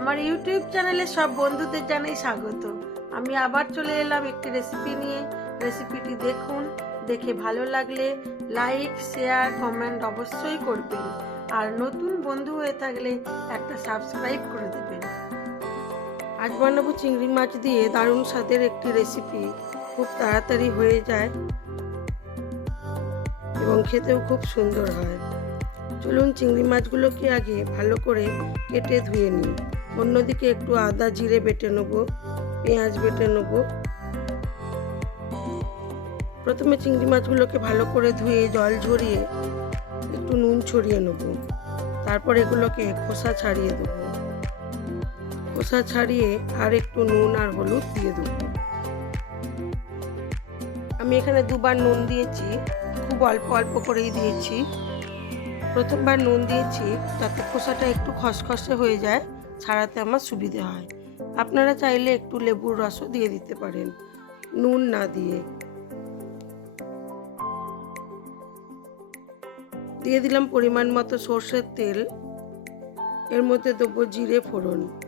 আমার ইউটিউব চ্যানেলে সব বন্ধুদের জানাই স্বাগত। আমি আবার চলে এলাম একটি রেসিপি নিয়ে। রেসিপিটি দেখুন, দেখে ভালো লাগলে লাইক শেয়ার কমেন্ট অবশ্যই করবেন। আর নতুন বন্ধু হয়ে থাকলে একটা সাবস্ক্রাইব করে দেবেন। আজ বানাবো চিংড়ি মাছ দিয়ে দারুণ স্বাদের একটি রেসিপি খুব তাড়াতাড়ি হয়ে যায় এবং খেতেও খুব সুন্দর হয়। চলুন চিংড়ি মাছগুলোকে আগে ভালো করে কেটে ধুয়ে নিই। অন্যদিকে একটু আদা, জিরে বেটে নেব, পেঁয়াজ বেটে নেব। প্রথমে চিংড়ি মাছগুলোকে ভালো করে ধুয়ে জল ঝরিয়ে একটু নুন ছড়িয়ে নেব। তারপর এগুলোকে খোসা ছাড়িয়ে দেবো। খোসা ছাড়িয়ে আর একটু নুন আর হলুদ দিয়ে দেবো। আমি এখানে দুবার নুন দিয়েছি, খুব অল্প অল্প করেই দিয়েছি। প্রথমবার নুন দিয়েছি যাতে খোসাটা একটু খসখসে হয়ে যায়। ছাড়াতে আমার সুবিধে হয়। আপনারা চাইলে একটু লেবুর রসও দিয়ে দিতে পারেন। নুন না দিয়ে। দিয়ে দিলাম পরিমাণ মতো সর্ষের তেল। এর মধ্যে দেবো জিরে ফোড়ন।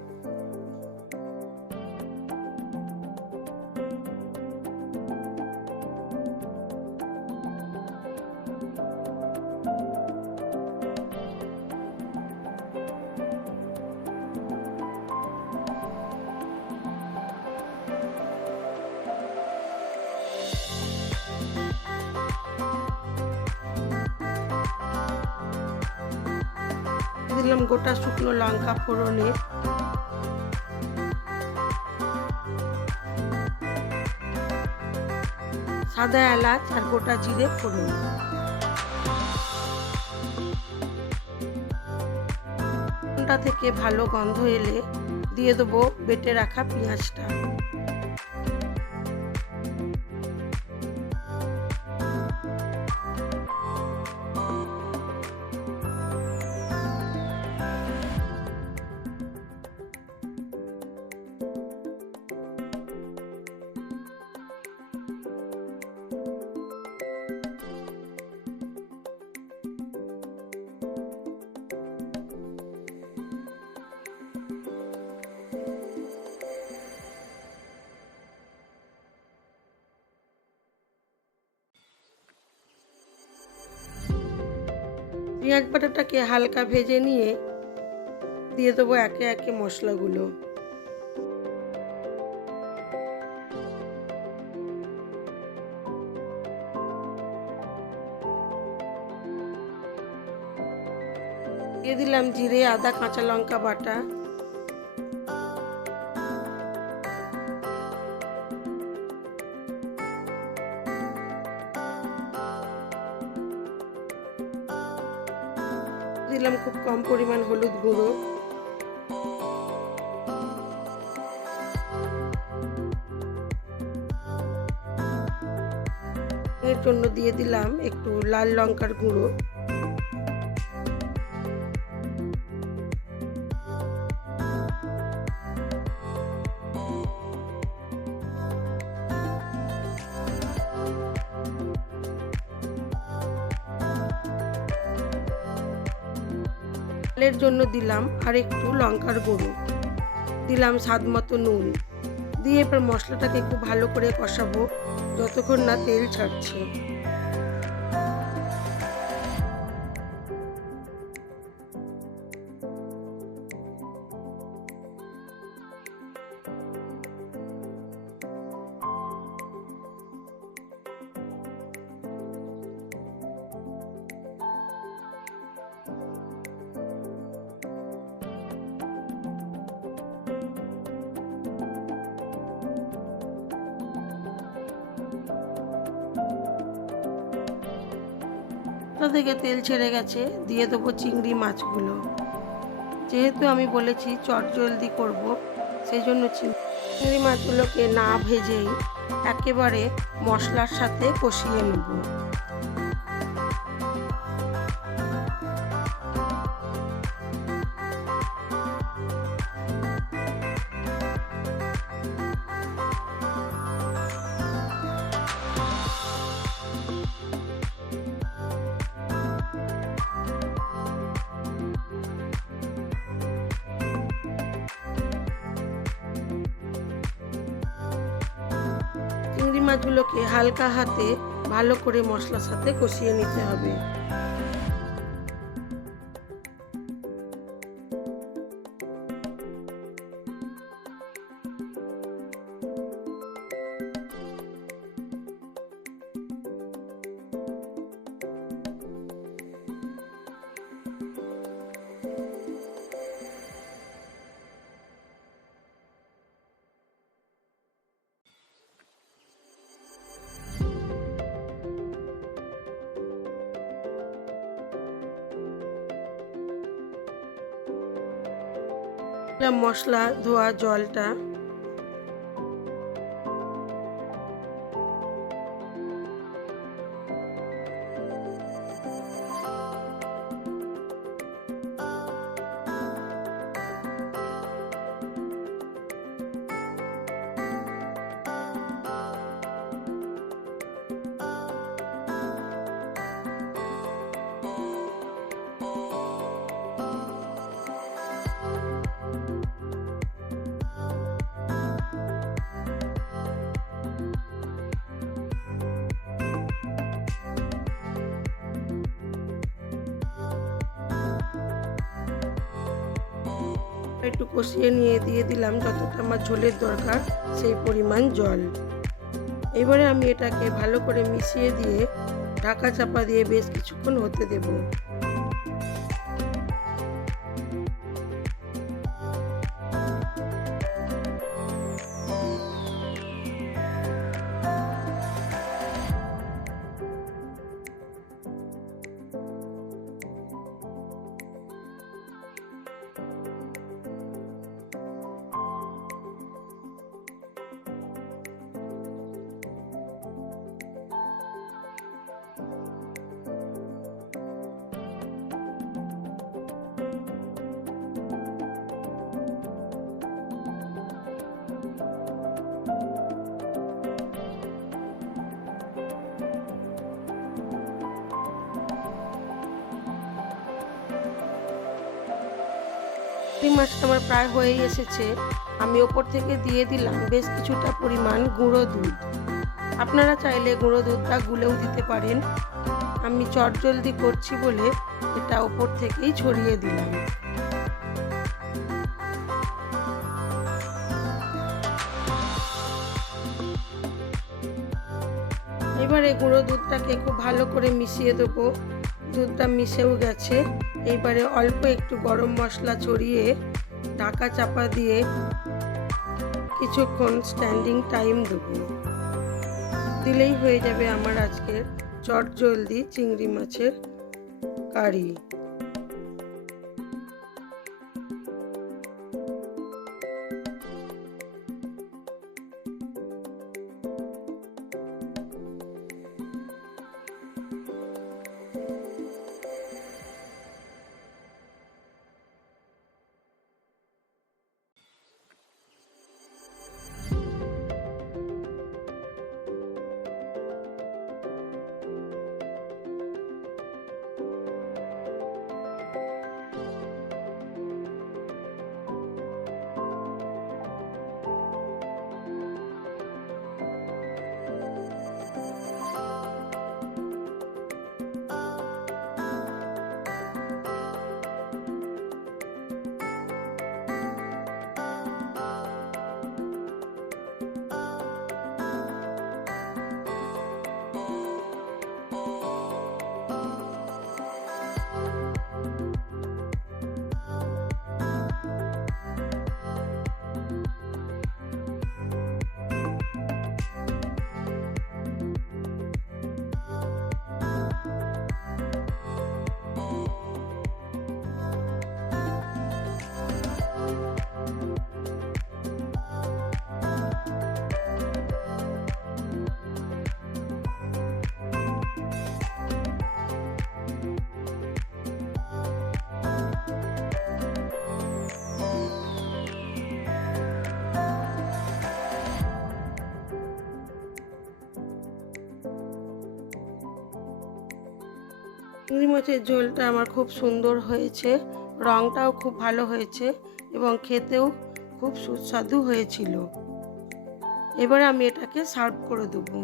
দিলাম গোটা শুকনো লঙ্কা ফোড়নে। সাদা এলাচ আর গোটা জিরে ফোড়ন। থেকে ভালো গন্ধ এলে দিয়ে দেবো বেটে রাখা পেঁয়াজটা। পেঁয়াজ বাটাটাকে হালকা ভেজে নিয়ে দিয়ে দেবো একে একে মশলাগুলো। দিয়ে দিলাম জিরে, আদা, কাঁচা লঙ্কা বাটা। হলুদ গুঁড়ো এর জন্য দিয়ে দিলাম একটু লাল লঙ্কার গুঁড়ো। ঝালের জন্য দিলাম আর একটু লঙ্কার গুঁড়ো। দিলাম স্বাদ মতো নুন। দিয়ে এবার মশলাটাকে একটু ভালো করে কষাবো, যতক্ষণ না তেল ছাড়ছে। তা থেকে তেল ছেড়ে গেছে, দিয়ে দেবো চিংড়ি মাছগুলো। যেহেতু আমি বলেছি চট জলদি করব সেই জন্য চিংড়ি মাছগুলোকে না ভেজেই একেবারে মশলার সাথে কষিয়ে নেব। চিংড়ি মাছগুলোকে হালকা হাতে ভালো করে মশলার সাথে কষিয়ে নিতে হবে। মশলা ধোয়া জলটা একটু কষিয়ে নিয়ে দিয়ে দিলাম যতটা আমার ঝোলের দরকার সেই পরিমাণ জল। এবারে আমি এটাকে ভালো করে মিশিয়ে দিয়ে ঢাকা চাপা দিয়ে বেশ কিছুক্ষণ হতে দেব। চিংড়ি মাছটা আমার প্রায় হয়েই এসেছে। আমি ওপর থেকে দিয়ে দিলাম বেশ কিছুটা পরিমাণ গুঁড়ো দুধ। আপনারা চাইলে গুঁড়ো দুধটা গুলেও দিতে পারেন। আমি চটজলদি করছি বলে এটা ওপর থেকেই ছড়িয়ে দিলাম। এবারে গুঁড়ো দুধটাকে খুব ভালো করে মিশিয়ে দেবো। দুধটা মিশেও গেছে। এইবারে অল্প একটু গরম মশলা ছড়িয়ে ঢাকা চাপা দিয়ে কিছুক্ষণ স্ট্যান্ডিং টাইম দেব। দিলেই হয়ে যাবে আমার আজকের চট জলদি চিংড়ি মাছের কারি। চিংড়ি মাছের ঝোলটা আমার খুব সুন্দর হয়েছে রঙটাও খুব ভালো হয়েছে এবং খেতেও খুব সুস্বাদু হয়েছিল। এবারে আমি এটাকে সার্ভ করে দেবো।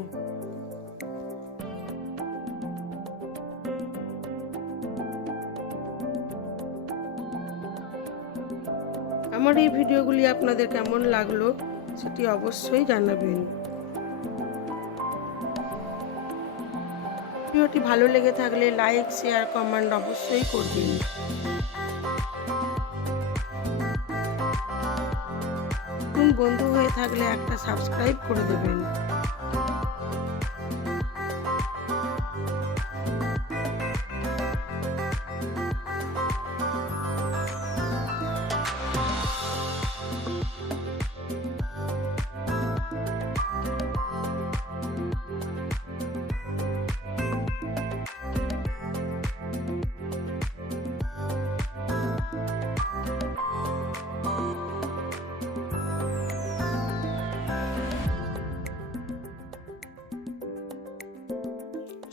আমার এই ভিডিওগুলি আপনাদের কেমন লাগল সেটি অবশ্যই জানাবেন। ভিডিওটি ভালো লেগে থাকলে লাইক, শেয়ার, কমেন্ট অবশ্যই করবেন। বন্ধু হয়ে থাকলে একটা সাবস্ক্রাইব করে দেবেন।